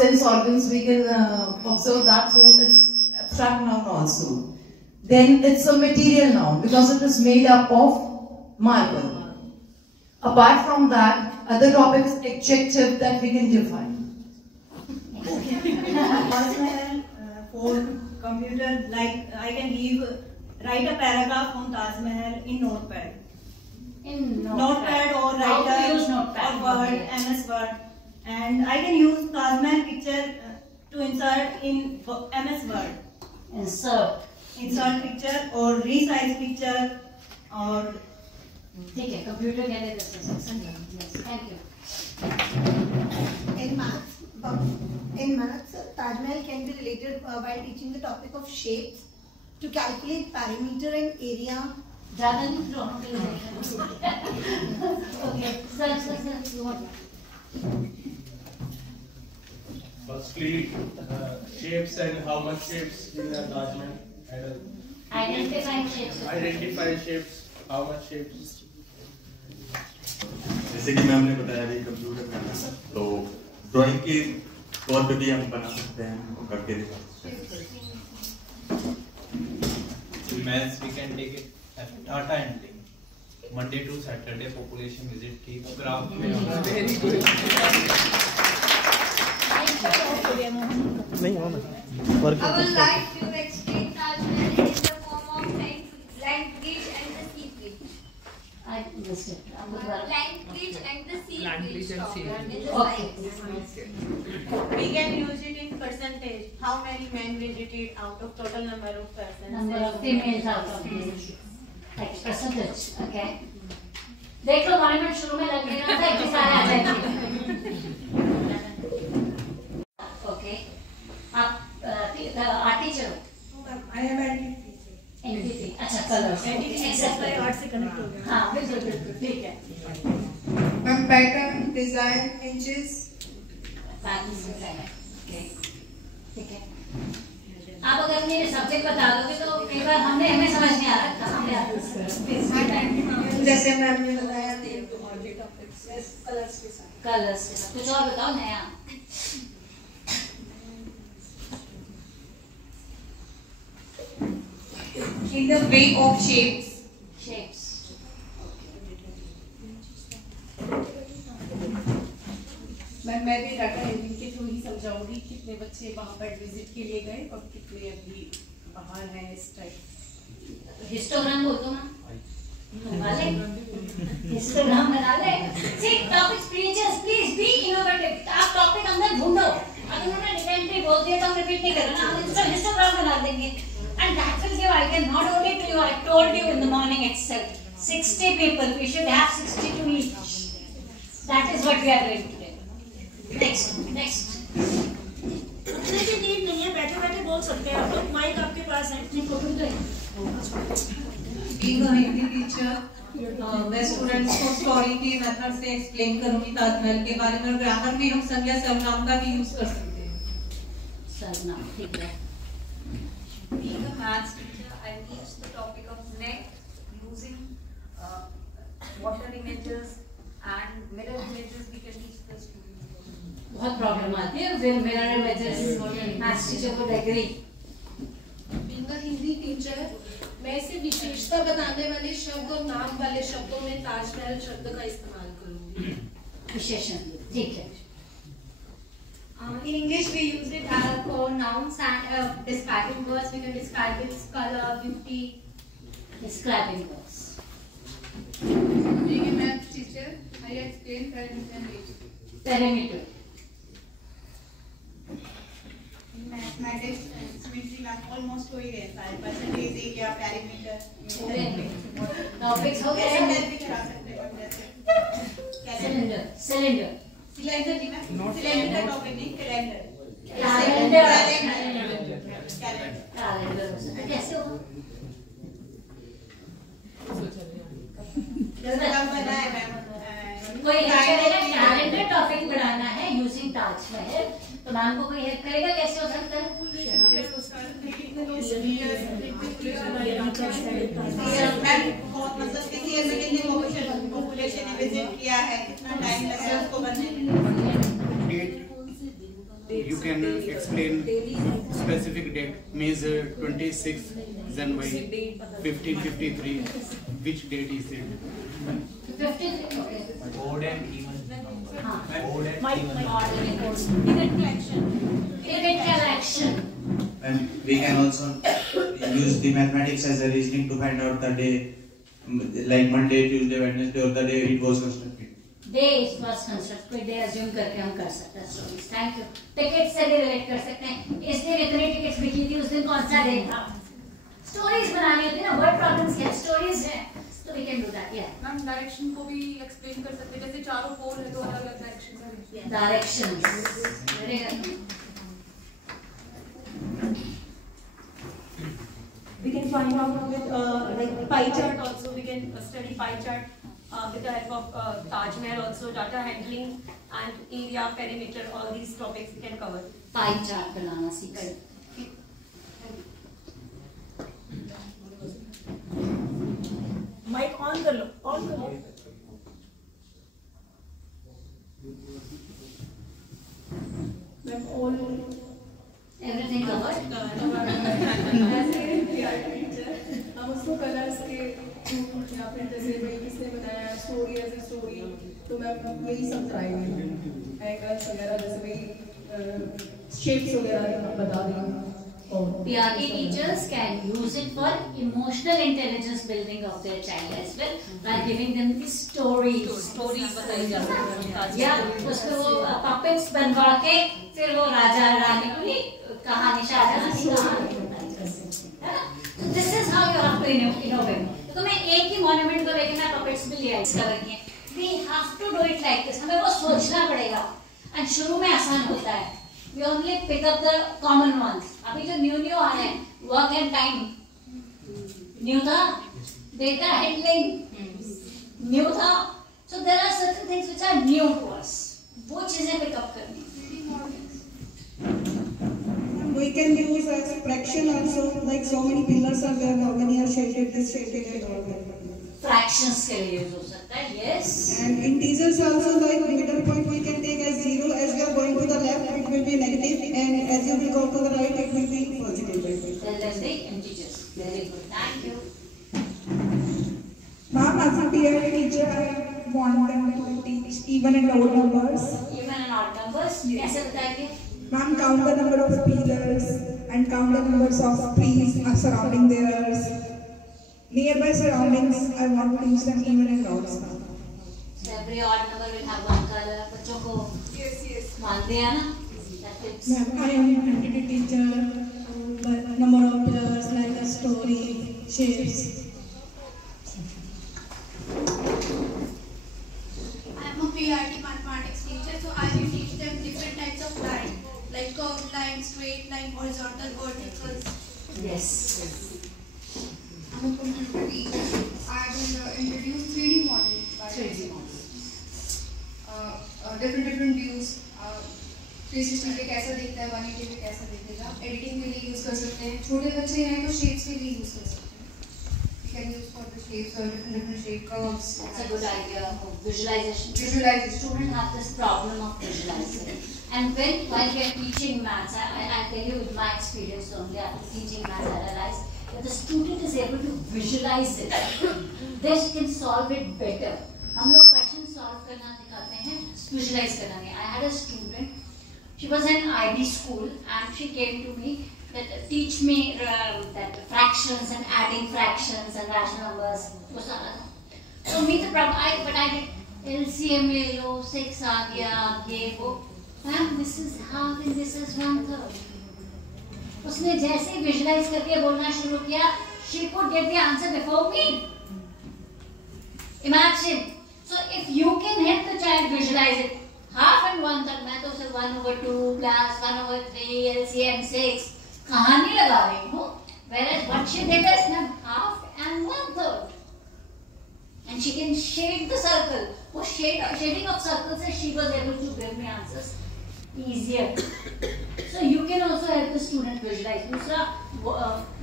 sense organs, we can observe that, so it's abstract noun also. Then it's a material noun because it is made up of marble. Apart from that, other topic is adjective that we can define. For computer, like I can write a paragraph on Taj Mahal in Notepad. In Notepad or Writer or Word, MS Word. And I can use Taj Mahal picture to insert in MS Word. Insert picture or resize picture or... ठीक है, computer के लिए yes, thank you. In maths, Taj Mahal can be related while teaching the topic of shapes to calculate perimeter and area. ज़्यादा नहीं दोनों के लिए. Okay, sir, you want? Firstly, shapes and how much shapes in the Taj Mahal. Identify shapes. Identify shapes. How much shapes? जैसे कि मैम ने बताया अभी कंप्यूटर करना, तो ड्राइंग के तौर पे भी हम बना सकते हैं और करके दिखा सकते हैं. Maths we can take it as data entry. Monday to Saturday population visit की graph में. Very good. नहीं होना. I would like to explain Taj Mahal in the form of land bridge and the sea bridge. I understood. Land bridge and the sea bridge. Okay. We can use it in percentage. How many men visited out of total number of persons? Number of females out of these. Like percentage. Okay. देख लो मॉनिटर शुरू में लग गया था इतने सारे आ जाएंगे. Okay. आप आर्ट टीचर हो? I am an NPT. अच्छा कलर्स. NPT आर्ट से कनेक्ट हो गया. हाँ बिल्कुल ठीक है. Pattern design inches. Pattern design. Okay. ठीक है. आप अगर मेरे सब्जेक्ट बता दोगे तो कई बार हमें समझ नहीं आ रहा कहाँ पे आप जैसे मैम ने बताया और भी टॉपिक्स कलर्स के साथ. कलर्स के साथ कुछ और बताओ नया. In the way of shapes. Shapes. मैं भी डाटा एंट्री के थ्रू ही समझाऊंगी कितने बच्चे वहाँ पर विजिट के लिए गए और कितने अभी बाहर हैं इस टाइप. हिस्टोग्राम बोल दो ना. वाले हिस्टोग्राम बना ले. See topics preachers please be innovative. आप टॉपिक अंदर ढूंढो. अगर उन्होंने डिपेंडरी बोल दिया तो हम रिपीट नहीं करना. हम हिस्टोग्राम बना देंगे. And that will give idea not only to you. I told you in the morning itself. 60 people. We should have 62 each. That is what we are doing today. Next. उतने की नीड नहीं है. बैठे बैठे बोल सकते हैं आप लोग. माइक आपके पास है. Being a Hindi teacher, मैं स्टूडेंट्स को स्टोरी की मेथड से एक्सप्लेन करूंगी ताजमहल के बारे में. और ग्रामर में हम संज्ञा सर्वनाम का भी यूज कर सकते हैं. सर्वनाम ठीक है. Being a maths teacher, I teach the topic of net using water images and mirror images. We can teach the students. बहुत प्रॉब्लम आती है फिर mirror images. Maths teacher would agree. Being a Hindi teacher, मैं इसे विशेषता बताने वाले शब्द और नाम वाले शब्दों में ताजमहल शब्द का इस्तेमाल करूँगी. विशेषण ठीक है. In English, we use it for nouns and describing words. We can describe its color, beauty. Describing words. Being a math teacher, I explain perimeter and area. Perimeter. In mathematics, symmetry का almost वही रहता है. Percentage area, perimeter. Topics हो गए. Cylinder भी करा सकते हैं जैसे. Cylinder. सिलेंडर नहीं ना. सिलेंडर का टॉपिक नहीं. कैलेंडर. कैलेंडर कैसे होगा? कोई कैलेंडर टॉपिक बनाना है यूजिंग ताजमहल तो मैम को कोई हेल्प करेगा कैसे हो सकता है? बहुत मतलब किसी ऐसे कितनी पॉपुलेशन ने विजिट किया है, कितना टाइम लगा उसको बनने में. you can explain specific date, measure 26 January 1553. Which date is it? 53. Okay. Odd and even number. Odd and My even odd and even. Ticket collection. Ticket collection. And we can also use the mathematics as a reasoning to find out the day, like Monday, Tuesday, Wednesday, or the day it was constructed. Day was constructed. कोई day assume करके हम कर सकते हैं stories. Thank you. Tickets से भी relate कर सकते हैं. इस दिन इतनी tickets बिकी थी, उस दिन कौन सा day था? Stories बनानी होती है ना. Word problems क्या? Stories है. So we can do that. Yeah. Ma'am direction को भी एक्सप्लेन कर सकते हैं. जैसे चारों पोल है तो अलग अलग डायरेक्शन है. Directions. Very good. We can find out with like pie chart also. We can study pie chart with the help of Taj Mahal also, data handling and area, perimeter, all these topics we can cover. Pie chart बनाना सीखें. Mic on कर लो, on कर लो. Ma'am, all Everything covered. हम उसको कलर्स के या फिर जैसे भाई किसने बनाया स्टोरी एज ए स्टोरी तो मैम यही सब कराएंगे. एंगल्स वगैरह जैसे भाई शेप्स वगैरह बता देंगे. PRE teachers can use it for emotional intelligence building of their child as well by giving them the stories. Stories बताई जाती हैं. या उसको वो puppets बनवा के फिर वो राजा रानी को नहीं कहानी शाहजहां की कहानी बताई जाती है. This is how you have to innovate. तो मैं एक ही monument को लेके मैं puppets भी ले आई कवर किए. We have to do it like this. हमें वो सोचना पड़ेगा. और शुरू में आसान होता है. We only pick up the common ones. अभी जो new आ रहे हैं, work and time, new था, data handling, new था. So there are certain things which are new to us. वो चीजें pick up करनी. We can use as fraction also, like so many pillars are there, how many are shaded, this shaded and all that. Fractions के लिए use हो सकता है, yes. And integers also, like middle point we can take as 0, as you are going to the left it will be negative, and as you will go to the right it will be positive. Then let's take integers. Very good. Thank you. Ma'am, as a PRE teacher, I want them to teach even and odd numbers. Even and odd numbers. कैसे बताएंगे? Ma'am, count the number of pillars and count the numbers of trees surrounding theirs. Nearby surroundings, I want to teach them even and odd. So every odd number will have one color. बच्चों को मानते हैं ना? That is. Ma'am, I am a quantity teacher. But number of pillars, like a story, shapes. I am a PRT mathematics teacher, so I will teach them different types of line, like curved line, straight line, horizontal, verticals. Yes. I'm a computer teacher. I will introduce 3D modeling. 3D modeling. Different views. 360 पे कैसा दिखता है, 180 पे कैसा दिखेगा. एडिटिंग के लिए यूज कर सकते हैं. छोटे बच्चे हैं तो शेप्स के लिए यूज कर सकते हैं. You can use for the shapes or different shape curves. That's a good idea of visualization. Visualization. Students have this problem of visualizing. And while we are teaching maths, I tell you with my experience only after teaching maths, I realized that the student is able to visualize it. They can solve it better. हम लोग question solve करना दिखाते हैं, visualize करना नहीं. I had a student. She was in IB school and she came to me that teach me that fractions and adding fractions and rational numbers. वो सारा था. So me the problem, but I did LCM ले लो, 6 आ गया, ये वो. Ma'am, this is half and this is 1/3. उसने जैसे ही visualize करके बोलना शुरू किया, she could get the answer before me. Imagine. So if you can help the child visualize it, half and 1/3, मैं तो सिर्फ 1/2 plus 1/3 LCM 6 कहानी लगा रही हूँ. Whereas what she did is now half and 1/3, and she can shade the circle. वो shading of circles से she was able to give me answers easier. So you can also help the student visualize. दूसरा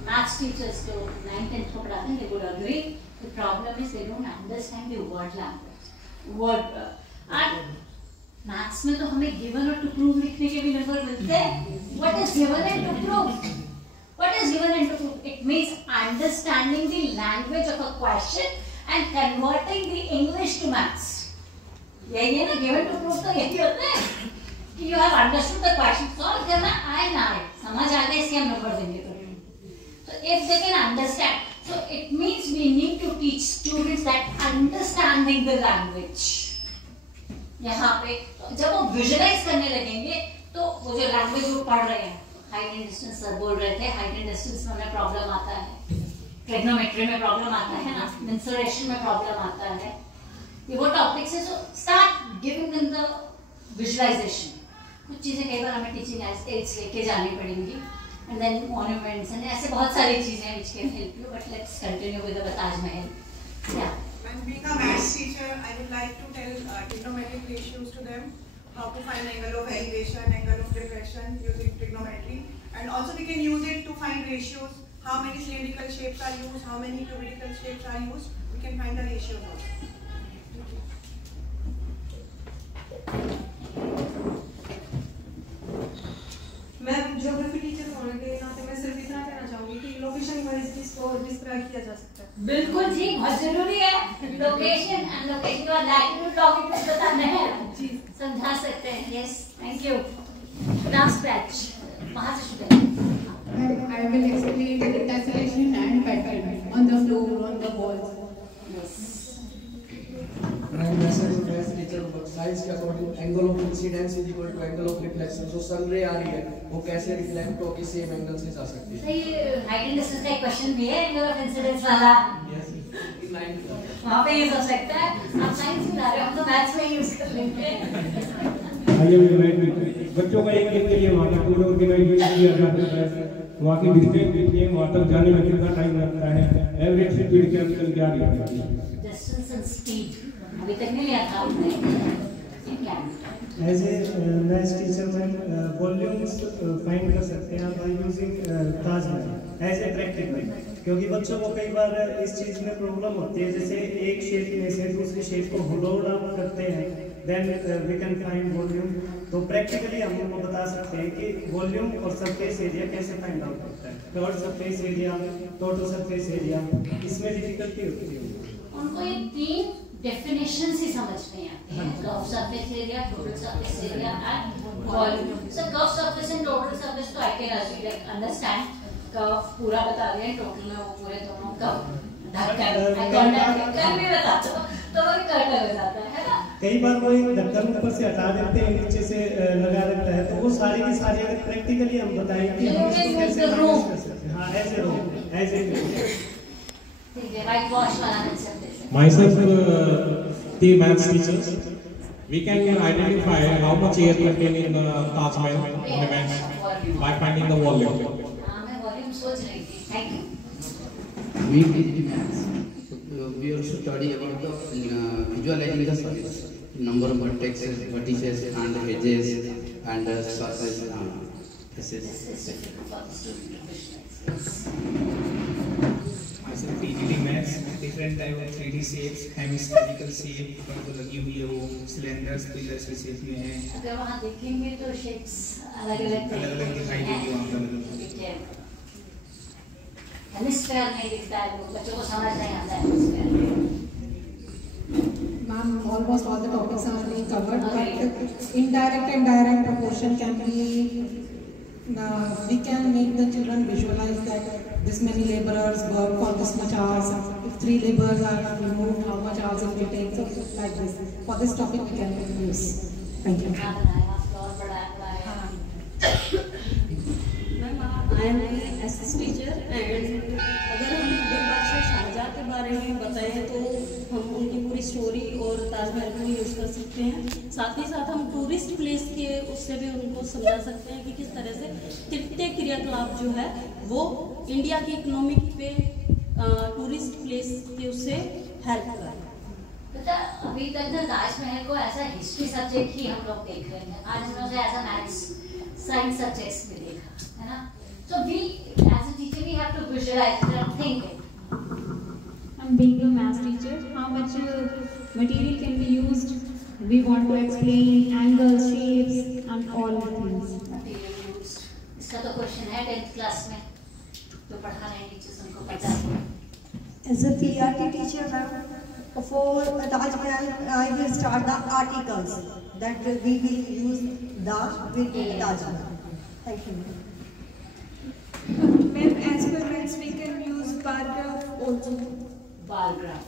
maths teachers जो 9th 10th को पढ़ाते हैं, they would agree. The problem is they don't understand the word language. And maths में तो हमें गिवन और to prove लिखने के भी नंबर मिलते हैं. What is given and to prove? What is given and to prove? It means understanding the language of a question and converting the English to maths. यही है ना गिवन टू प्रूव. तो यही होता है कि you have understood the question, solve करना आए ना आए, समझ आ गया, इसके हम नंबर देंगे. So if they can understand, so it means we need to teach students that understanding the language. यहाँ पे जब वो विजुअलाइज करने लगेंगे तो वो जो लैंग्वेज वो पढ़ रहे हैं, हाइट एंड डिस्टेंस सर बोल रहे थे, हाइट एंड डिस्टेंस में हमें प्रॉब्लम आता है, ट्रिग्नोमेट्री में प्रॉब्लम आता है ना, मेंसुरेशन में प्रॉब्लम आता है, ये वो टॉपिक्स है. So start giving them the visualisation. कुछ चीजें कई बार हमें टीचिंग एड्स लेके जानी पड़ेंगी, and then monuments and ऐसे बहुत सारी चीजें which can help you, but let's continue with the Taj Mahal. Yeah. And being a maths teacher, I would like to tell trigonometric ratios to them, how to find angle of elevation, angle of depression using trigonometry, and also we can use it to find ratios, how many cylindrical shapes are used, how many cubical shapes are used, we can find the ratios also. मैं geography teacher होने के नाते मैं सिर्फ इतना कहना चाहूंगी कि लोकेशन वाइज इसको डिस्क्राइब किया जा सकता है. बिल्कुल जी, बहुत जरूरी है. लोकेशन एंड लोकेशन का लैटिट्यूड लॉन्गिट्यूड बताना है जी, समझा सकते हैं. Yes, thank you. Last batch वहां से शुरू करें. I will explain the tessellation and pattern on the floor, on the walls. Yes. And as teacher science के according angle of incidence is equal to angle of reflection. जो sun रे आ रही है वो कैसे रिफ्लेक्ट होकर सेम एंगल से जा सकती है. सही. हाइट एंड डिस्टेंस का एक क्वेश्चन भी है एंगल ऑफ इंसिडेंस वाला. यस, वहां पे यूज हो सकता है. आप साइंस में ला रहे हो, हम तो मैथ्स में यूज कर लेंगे. बच्चों का एक दिन के लिए वहाँ तक पूरा ऑर्गेनाइज किया जाता है. वहाँ की डिस्टेंस कितनी है, वहाँ तक जाने में कितना टाइम लगता है, एवरेज स्पीड कैपिटल क्या है. डिस्टेंस एंड स्पीड अभी तक नहीं लिया था हमने. एज ए मैथ्स टीचर में वॉल्यूम्स फाइंड कर सकते हैं by using Taj Mahal as a practical. क्योंकि बच्चों को कई बार इस चीज़ में प्रॉब्लम होती है, जैसे एक शेप में से दूसरी शेप को होलो डाउन करते हैं, then we can find volume. तो प्रैक्टिकली हम उनको बता सकते हैं कि वॉल्यूम और सरफेस एरिया कैसे फाइंड आउट करता है. Curve surface area, total surface area, इसमें डिफिकल्टी होती है. उनको ये तीन डेफिनेशन ही समझ नहीं आते हैं. Curve surface area, total surface area and volume. So curve surface and total surface तो आई कैन अंडरस्टैंड. कर्व पूरा बता रहे हैं, टोटल में वो पूरे दोनों कर्व ढक्कन भी बताते हो तो वो कर्व हो जाता है ना. कई बार कोई ढक्कन ऊपर से हटा देते हैं, नीचे से लगा देता है, तो वो सारी की सारी अगर प्रैक्टिकली हम बताएं कि हम इसको कैसे मैनेज कर सकते हैं. हां, as a room, as a ठीक है. व्हाइट वॉश वाला नहीं सकते. Myself, the maths teachers, we can identify how much air contained in the Taj Mahal monument by finding the volume. मैं वॉल्यूम सोच रही थी. Thank you. We teach the maths. We also study about the visualizing the surface, number of vertices, and edges, and surface. Myself, TGD maths, different type of 3D shapes, hemispherical shape, पर तो लगी हुई है वो cylinders, pillars के shape में है. अगर वहाँ देखेंगे तो shapes अलग-अलग दिखाई देगी वहाँ पर. हेमिस्फीयर नहीं दिखता है, बच्चों को समझ नहीं आता है hemisphere. Ma'am, almost all the topics are being covered, but indirect and direct proportion can be, we can make the children visualize that this many laborers work for this much hours. If 3 laborers are removed, how much hours it will take? So like this. For this topic we can use. Thank you. I am an SS teacher and अगर हम बादशाह शाहजहाँ के बारे में बताएं तो हम उनकी पूरी स्टोरी और ताजमहल को यूज़ कर सकते हैं. साथ ही साथ हम टूरिस्ट प्लेस के उससे भी उनको समझा सकते हैं कि किस तरह से तृतीय क्रियाकलाप जो है वो इंडिया की इकोनॉमी पे टूरिस्ट प्लेस के उससे हेल्प कर रहा है. अभी तक ना ताजमहल को ऐसा हिस्ट्री सब्जेक्ट ही हम लोग देख रहे हैं. आज उन्होंने ऐसा मैथ्स साइंस सब्जेक्ट्स में देखा है ना. So we, as a teacher, we have to visualize it and think it. And being a math teacher, how much material can be used We want to explain angles, shapes, and all the things. इसका तो क्वेश्चन है 10th class में जो पढ़ा रहे हैं टीचर्स उनको पता है. As a PRT teacher, for Taj Mahal, I will start the articles that we will use the with Taj Mahal. Thank you. Ma'am, as per maths, we can use bar graph also. Bar graph.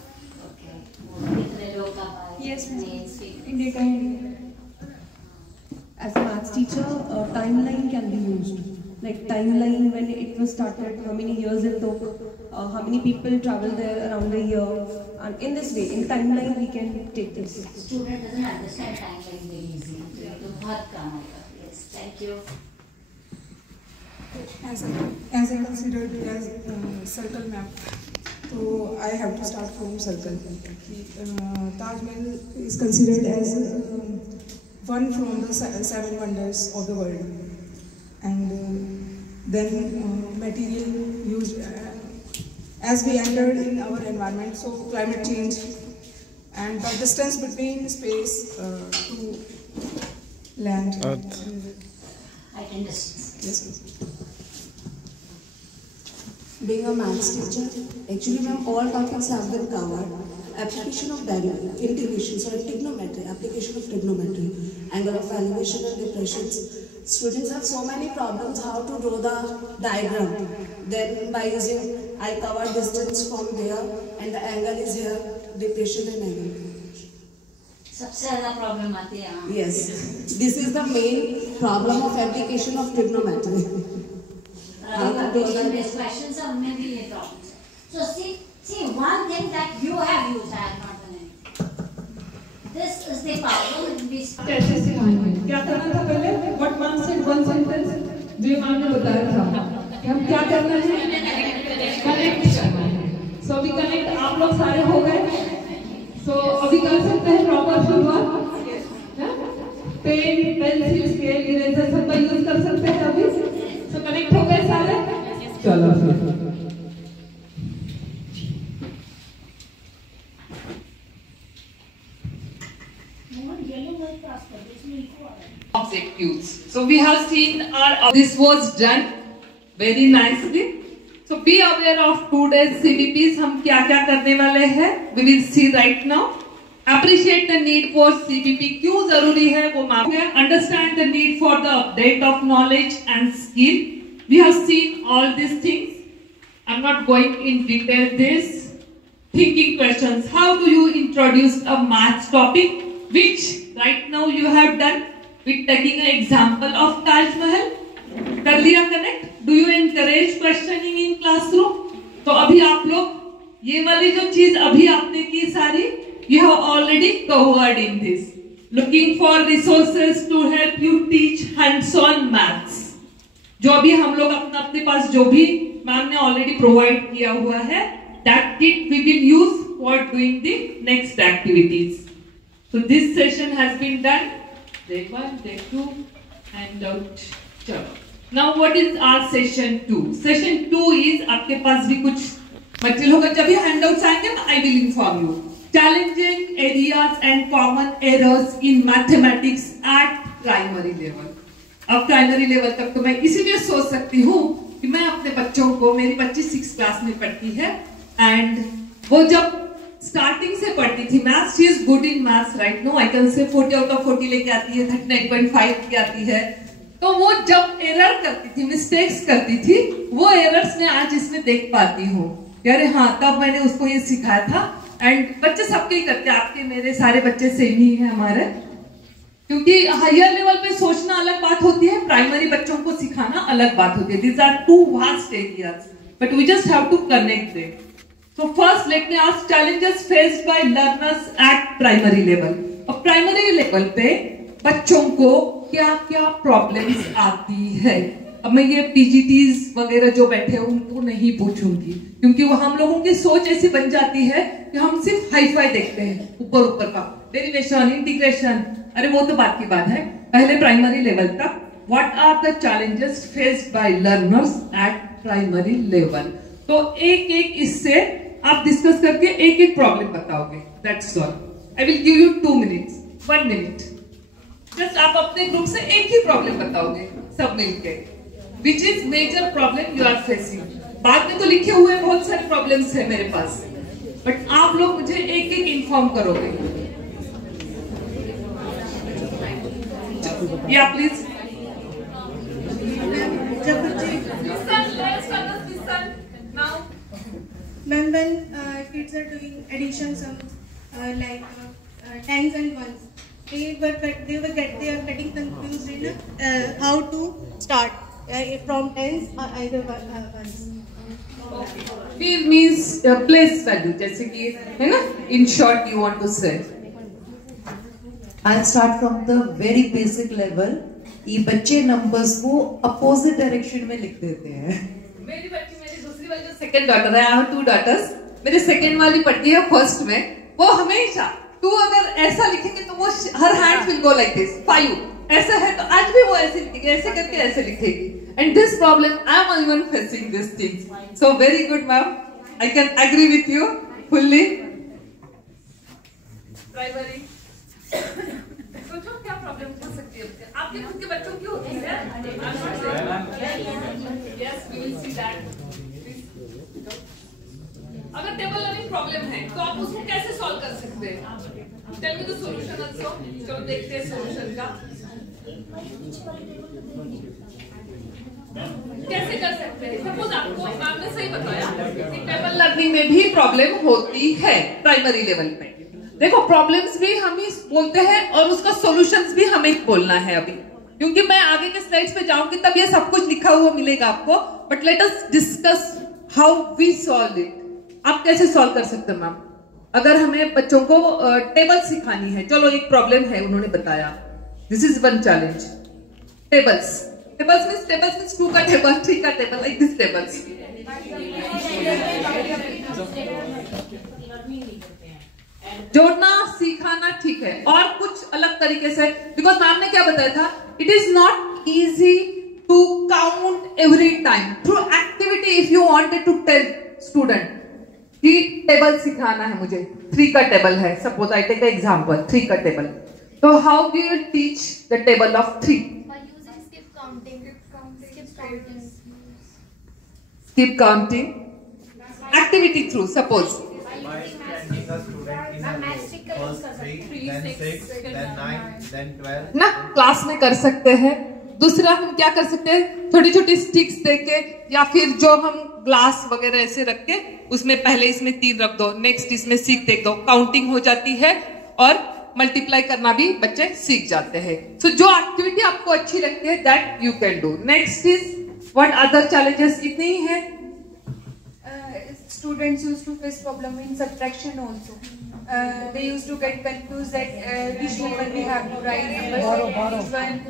Okay. कितने लोग का bar? Yes, ma'am. In data. As a maths teacher, timeline can be used. Like timeline when it was started, how many years it took, how many people traveled there around the year, and in this way, in timeline we can take this. Student doesn't understand timeline very easily. तो बहुत काम होगा. Yes, thank you. As I considered as circle map, so I have to start from circle. Taj Mahal is considered as one from the 7 wonders of the world, and then material used as we entered in our environment. So climate change and the distance between space to land. Height and distance. Yes. Being a maths teacher, actually ma'am, all topics have been covered. Application of integration, trigonometry, application of trigonometry, angle of elevation and depressions. Students have so many problems how to draw the diagram. Then by using, I cover distance from there and the angle is here, depression and angle. सबसे ज़्यादा problem आती है. Yes, this is the main problem of application of trigonometry. Application-based questions are maybe a problem. So see one thing that you have used, I have not done anything. This is the problem in this. कैसे सिखाएंगे? क्या करना था पहले? What one said one sentence? जो मैम ने बताया था कि हम क्या करना है? Connect करना है. So अभी connect आप लोग सारे हो गए. So अभी कर सकते हैं proper शुरुआत. पेन, पेंसिल, स्केल, इरेजर सब का यूज कर सकते हैं अभी. So connect हो गए सारे? चलो फिर. Objectives. So we have seen this was done very nicely. So be aware of today's CBPs. हम क्या क्या करने वाले हैं? We will see right now. Appreciate the need for CBP. क्यों जरूरी है वो मालूम है. Understand the need for the update of knowledge and skill. We have seen all these things. I'm not going in detail this. Thinking questions. How do you introduce a maths topic? Which right now you have done with taking an example of Taj Mahal. कर लिया connect? Do you encourage questioning in classroom? तो अभी आप लोग ये वाली जो चीज अभी आपने की सारी, you have already covered in this. Looking for resources to help you teach hands-on maths. जो अभी हम लोग अपने पास जो भी मैम ने ऑलरेडी प्रोवाइड किया हुआ है, that kit we will use for doing the next activities. So this session has been done. Day 1, day 2, handout. चलो. Now what is our session 2? Session 2 is आपके पास भी कुछ मटेरियल होगा. जब ये handouts आएंगे ना, I will inform you. Challenging areas and common errors in mathematics at primary level. अब प्राइमरी लेवल तक तो मैं इसीलिए सोच सकती हूँ कि मैं अपने बच्चों को, मेरी बच्ची 6th क्लास में पढ़ती है एंड वो जब स्टार्टिंग से पढ़ती थी maths, she is good in maths right no. I can say 40 out of 40 लेके आती है, 39.5 की आती है. तो वो जब एरर करती थी, मिस्टेक्स करती थी, वो एरर्स मैं आज इसमें देख पाती हूँ. यार हाँ, तब मैंने उसको ये सिखाया था. एंड बच्चे सबके ही करते हैं, आपके मेरे सारे बच्चे सेम ही है हमारे. क्योंकि हायर लेवल पे सोचना अलग बात होती है, प्राइमरी बच्चों को सिखाना अलग बात होती है. These are two vast areas, but we just have to connect them. So first, let me ask challenges faced by learners at primary level. अब प्राइमरी लेवल पे बच्चों को क्या क्या प्रॉब्लम्स आती है. अब मैं ये पीजीटीज वगैरह जो बैठे हैं उनको नहीं पूछूंगी, क्योंकि वो हम लोगों की सोच ऐसी बन जाती है कि हम सिर्फ हाईफाई देखते हैं, ऊपर ऊपर का डेरिवेशन, इंटीग्रेशन. अरे वो तो बात की बात है. पहले प्राइमरी लेवल तक what are the challenges faced by learners at primary level. तो एक एक इससे आप डिस्कस करके एक एक प्रॉब्लम बताओगे. That's all. I will give you 2 minutes. 1 मिनट जस्ट आप अपने ग्रुप से एक ही प्रॉब्लम बताओगे सब मिलके, which is major problem you are facing. बाद में तो लिखे हुए बहुत सारे प्रॉब्लम्स है मेरे पास, बट आप लोग मुझे एक एक इन्फॉर्म करोगे। या please Ma'am, when kids are doing addition sums like tens and ones, they are getting confused in how to start from tens or either ones. Field means place value, जैसे कि है ना, in short you want to say. I'll start from the very basic level. ये बच्चे numbers को opposite direction में लिख देते हैं। मेरी दूसरी वाली जो सेकंड डॉटर है, I have 2 daughters, मेरी सेकंड वाली पढ़ती है फर्स्ट में, वो हमेशा 2 अगर ऐसा लिखेंगे तो वो her hand will go like this, 5 ऐसा है तो आज भी वो ऐसे लिखेगी, ऐसे करके ऐसे लिखेगी। And this problem I am even facing this thing. So very good ma'am, I can agree with you fully. Primary सोचो क्या प्रॉब्लम हो सकती है आपके खुद के बच्चों की होती है। Yes we will see that. अगर टेबल लर्निंग प्रॉब्लम है तो आप उसको कैसे सॉल्व कर सकते हैं? Tell me the solution also. चलो देखते हैं सॉल्यूशन का कैसे कर सकते हैं। सपोज आपको मैम ने सही बताया कि टेबल लर्निंग में भी प्रॉब्लम होती है प्राइमरी लेवल पे। देखो प्रॉब्लम्स भी हम ही बोलते हैं और उसका सॉल्यूशंस भी हमें बोलना है अभी, क्योंकि मैं आगे के स्लाइड्स पे जाऊंगी तब ये सब कुछ लिखा हुआ मिलेगा आपको। But let us discuss how we solve it. आप कैसे सॉल्व कर सकते हैं मैम? अगर हमें बच्चों को टेबल सिखानी है, चलो एक प्रॉब्लम है उन्होंने बताया, this is one challenge. Tables means 2 का टेबल, 3 का टेबल, लाइक दिस टेबल्स। जोड़ना सिखाना ठीक है, और कुछ अलग तरीके से, बिकॉज मैम ने क्या बताया था, it is not easy to count every time through activity. If you wanted to tell student कि टेबल सिखाना है मुझे, 3 का टेबल है, सपोज आई टेक एग्जांपल 3 का टेबल, तो how do you teach the table of 3? Skip counting, activity through, suppose ना क्लास में कर सकते हैं। दूसरा हम क्या कर सकते हैं, छोटी छोटी स्टिक्स देके, या फिर जो हम ग्लास वगैरह ऐसे रख के उसमें पहले इसमें 3 रख दो, नेक्स्ट इसमें 6 देख दो, काउंटिंग हो जाती है और मल्टीप्लाई करना भी बच्चे सीख जाते हैं। सो जो एक्टिविटी आपको अच्छी लगती है that you can do. Next is what other challenges? इतने ही है। Students used to face problem in subtraction also. They used to get confused that which number we have to write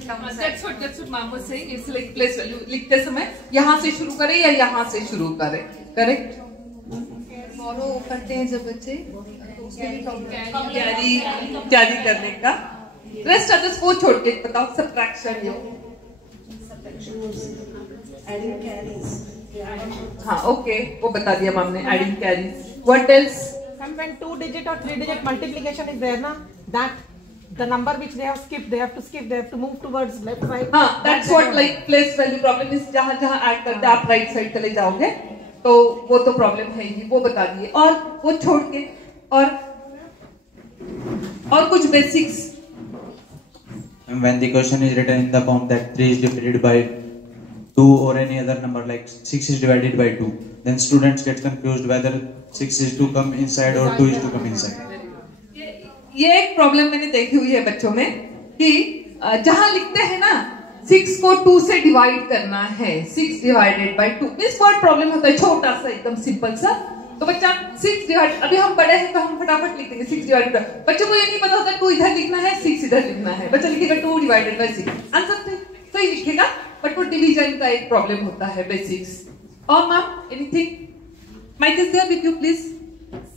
numbers. That's what mom was saying. It's like place value लिखते समय यहाँ से शुरू करें या यहाँ से शुरू करें, करेक्ट? Borrow करते हैं जब बच्चे कैरी करने का। रेस्ट अदर्स वो छोड़ के बताओ। सब्ट्रैक्शन यो एडिंग कैरीज। हाँ ओके, वो बता दिया मैम ने, adding carries. What else? When 2 digit or 3 digit multiplication is there na, that the number which they have skipped, they have to skip, they have to move towards left side. हाँ, that's what like place value problem is। जहाँ जहाँ ऐड करते आप right side चले जाओगे तो वो तो प्रॉब्लम है ही, वो बता दिए। और वो छोड़ के और कुछ basics. When the question is written in the form that 3 is divided by 2 or any other number like 6 is divided by 2, then students get confused whether 6 is to come inside or 2 is to come inside. ये एक प्रॉब्लम मैंने देखी हुई है बच्चों में कि जहां लिखते हैं ना 6 को 2 से डिवाइड करना है, 6 डिवाइडेड बाय 2, इस वर्ड प्रॉब्लम होता है, छोटा सा एकदम सिंपल सा। तो बच्चा 6 डिवाइड, अभी हम बड़े हैं तो हम फटाफट लिख देंगे 6 डिवाइडेड बाय, बच्चों को ये नहीं पता होता 2 इधर लिखना है 6 इधर लिखना है, बच्चा लिखेगा 2 डिवाइडेड बाय 6, आंसर सही लिखेगा, बट वो डिवीजन का एक प्रॉब्लम होता है, बेसिक्स। और ma'am anything? Mic is there with you please.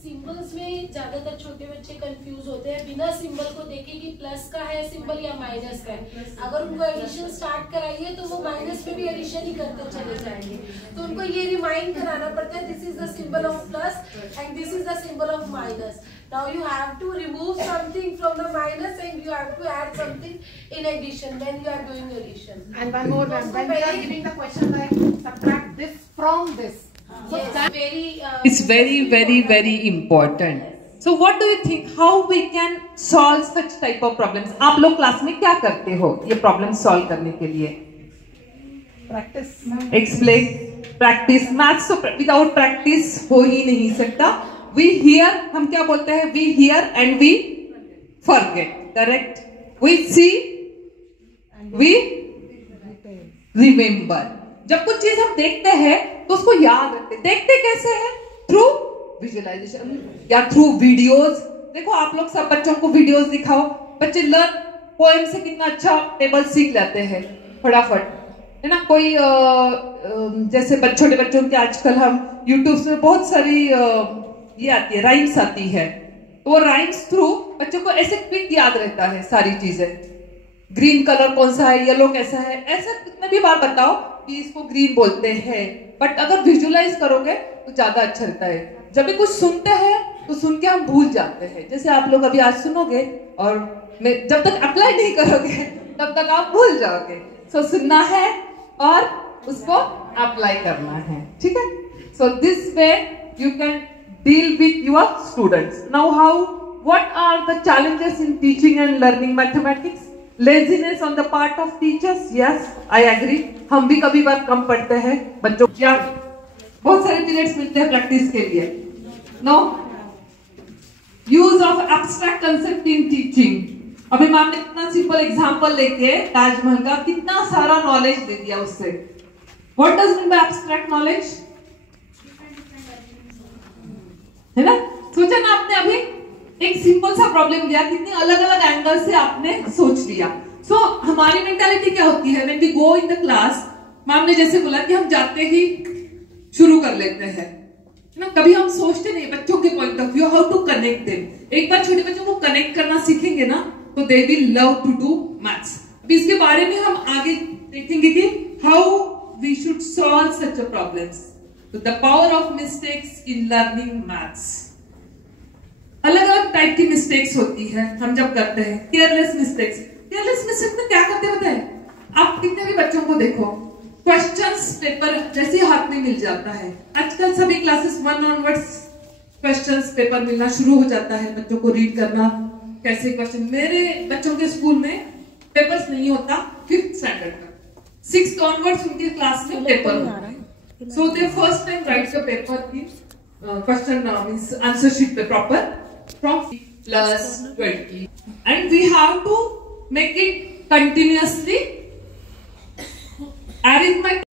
Symbols में ज्यादातर छोटे बच्चे कंफ्यूज होते हैं बिना सिंबल को देखे कि प्लस का है सिंबल या माइनस का है। अगर उनको एडिशन स्टार्ट कराइए तो वो माइनस में भी एडिशन ही करते चले जाएंगे। तो उनको ये रिमाइंड कराना पड़ता है this is the symbol of plus and this is the symbol of minus. Now you have to remove something from the minus and you have to add something in addition when you are doing addition. And one more one, when you are giving the question like subtract this from this. So that's very. It's very important. So what do you think? How we can solve such type of problems? आप लोग क्लास में क्या करते हो ये problem solve करने के लिए? Practice. Explain. Practice. Maths तो without practice हो ही नहीं सकता. We hear, हम क्या बोलते हैं? We hear and we forget. Correct? We see, we remember. जब कुछ चीज हम देखते हैं तो उसको याद रखते हैं। देखते कैसे हैं? थ्रू विजुअलाइजेशन या थ्रू वीडियोस। देखो आप लोग सब बच्चों को वीडियोस दिखाओ, बच्चे लर्न पोएम से कितना अच्छा टेबल सीख लेते हैं फटाफट, है ना। कोई जैसे छोटे बच्चों के आजकल हम यूट्यूब में बहुत सारी ये आती है, राइम्स आती है, तो वो राइम्स थ्रू बच्चों को ऐसे क्विक याद रहता है सारी चीजें। ग्रीन कलर कौन सा है, येलो कैसा है, ऐसा कितने भी बार बताओ कि इसको ग्रीन बोलते हैं, बट अगर विजुअलाइज करोगे तो ज्यादा अच्छा रहता है। जब भी कुछ सुनते हैं तो सुन के हम भूल जाते हैं। जैसे आप लोग अभी आज सुनोगे और जब तक अप्लाई नहीं करोगे तब तक आप भूल जाओगे। सो सुनना है और उसको अप्लाई करना है, ठीक है। So this way you can deal with your students. Now what are the challenges in teaching and learning mathematics? Laziness on the part of teachers. Yes, I agree. हम भी कभी बार कम पढ़ते हैं बच्चों, या बहुत सारे पीरियड्स मिलते हैं प्रैक्टिस के लिए। No, use of abstract concept in teaching. अभी मैम ने इतना सिंपल एग्जांपल लेके ताजमहल का कितना सारा नॉलेज दे दिया उससे। What does mean by abstract knowledge? है ना, सोचा ना आपने अभी एक सिंपल सा प्रॉब्लम लिया, कितने अलग अलग एंगल से आपने सोच लिया। सो हमारी मेंटालिटी क्या होती है, when we go in the class, ma'am ने जैसे बोला कि हम जाते ही शुरू कर लेते हैं, है ना, कभी हम सोचते नहीं बच्चों के point of view, how to connect them. एक बार छोटे बच्चों को कनेक्ट करना सीखेंगे ना तो they will love to do maths. अभी इसके बारे में हम आगे देखेंगे कि how we should solve such a problems. तो the power of mistakes in learning maths. अलग अलग टाइप की मिस्टेक्स होती है हम जब करते हैं। केयरलेस मिस्टेक्स, केयरलेस मिस्टेक्स में क्या करते बताए, आप कितने भी बच्चों को देखो, क्वेश्चंस पेपर जैसे हाथ में मिल जाता है। आजकल सभी क्लासेस 1 ऑनवर्ड्स क्वेश्चंस पेपर मिलना शुरू हो जाता है, बच्चों को रीड करना कैसे क्वेश्चन। मेरे बच्चों के स्कूल में पेपर्स नहीं होता 5th स्टैंडर्ड का, 6th ऑनवर्ड्स उनके क्लास में पेपर होता है। So they first time write the paper in question means answer sheet पे proper from plus 20 and we have to make it continuously arithmetic